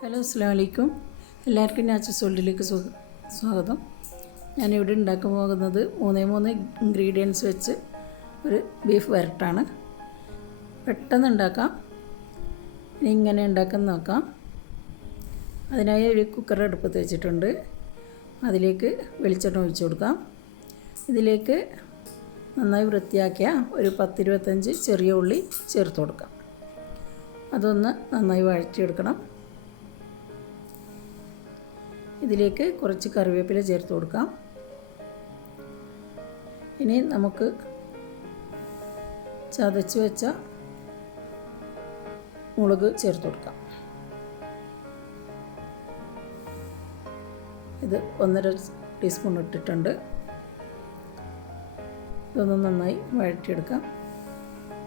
Hello അസ്സലാമു അലൈക്കും. എല്ലാവർക്കും നാച്ചുറൽസ് വേൾഡിലേക്ക് സ്വാഗതം. ഞാനിവിടെ ഉണ്ടാക്കാൻ പോകുന്നത് 3 ഇൻഗ്രീഡിയൻസ് വെച്ച് ഒരു ബീഫ് വരട്ടാണ്. പെട്ടെന്ന് ഉണ്ടാക്കാം. ഇനി ഇങ്ങനെ ഉണ്ടാക്കാൻ നോക്കാം. അതിനായി ഒരു കുക്കർ അടുപ്പത്ത് വെച്ചിട്ടുണ്ട്. അതിലേക്ക് വെളിച്ചെണ്ണ ഒഴിച്ചു കൊടുക്കാം. ഇതിലേക്ക് നന്നായി വൃത്തിയാക്കിയ ഒരു 10-25 ചെറിയ ഉള്ളി ചേർത്ത് കൊടുക്കാം. അതൊന്ന് നന്നായി വഴറ്റിയെടുക്കണം. ഇതിലേക്ക് കുറച്ച് കറിവേപ്പില ചേർത്ത് കൊടുക്കാം. ഇനി നമുക്ക് ചതച്ച് വെച്ച മുളക് ചേർത്ത് കൊടുക്കാം. ഇത് 1.5 ടീസ്പൂൺ ഇട്ടിട്ടുണ്ട്. ഇതൊന്ന് നന്നായി വഴറ്റിയെടുക്കാം.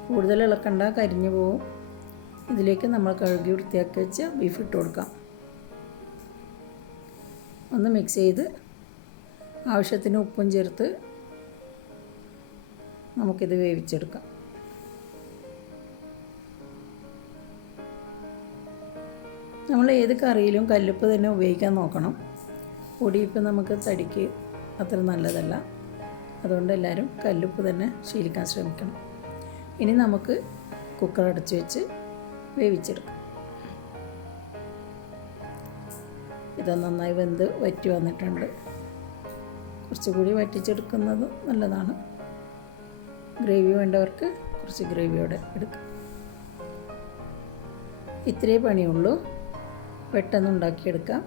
കൂടുതൽ ഇളക്കണ്ട, കരിഞ്ഞു പോവും. ഇതിലേക്ക് നമ്മൾ കഴുകി വൃത്തിയാക്കി വെച്ച ബീഫ് ഇട്ട് കൊടുക്കാം. ഒന്ന് മിക്സ് ചെയ്ത് ആവശ്യത്തിന് ഉപ്പും ചേർത്ത് നമുക്കിത് വേവിച്ചെടുക്കാം. നമ്മൾ ഏത് കറിയിലും കല്ലുപ്പ് തന്നെ ഉപയോഗിക്കാൻ നോക്കണം. പൊടിയിപ്പം നമുക്ക് തടിക്ക് അത്ര നല്ലതല്ല. അതുകൊണ്ട് എല്ലാവരും കല്ലുപ്പ് തന്നെ ശീലിക്കാൻ ശ്രമിക്കണം. ഇനി നമുക്ക് കുക്കർ അടച്ച് വെച്ച് വേവിച്ചെടുക്കാം. ഇത് നന്നായി വെന്ത് വറ്റി വന്നിട്ടുണ്ട്. കുറച്ചുകൂടി വറ്റിച്ചെടുക്കുന്നത് നല്ലതാണ്. ഗ്രേവി വേണ്ടവർക്ക് കുറച്ച് ഗ്രേവിയോടെ എടുക്കാം. ഇത്രയേ പണിയുള്ളൂ. പെട്ടെന്ന് ഉണ്ടാക്കിയെടുക്കാം.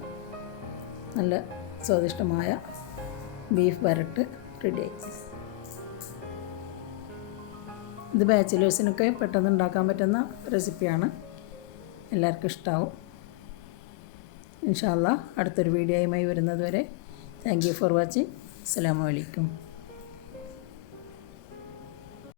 നല്ല സ്വാദിഷ്ടമായ ബീഫ് വരട്ട് റെഡിയായി. ഇത് ബാച്ചിലേഴ്സിനൊക്കെ പെട്ടെന്ന് ഉണ്ടാക്കാൻ പറ്റുന്ന റെസിപ്പിയാണ്. എല്ലാവർക്കും ഇഷ്ടമാവും. ഇൻഷാ അല്ലാഹ് അടുത്തൊരു വീഡിയോയുമായി വരുന്നത് വരെ താങ്ക് യു ഫോർ വാച്ചിങ്. അസ്സലാമു അലൈക്കും.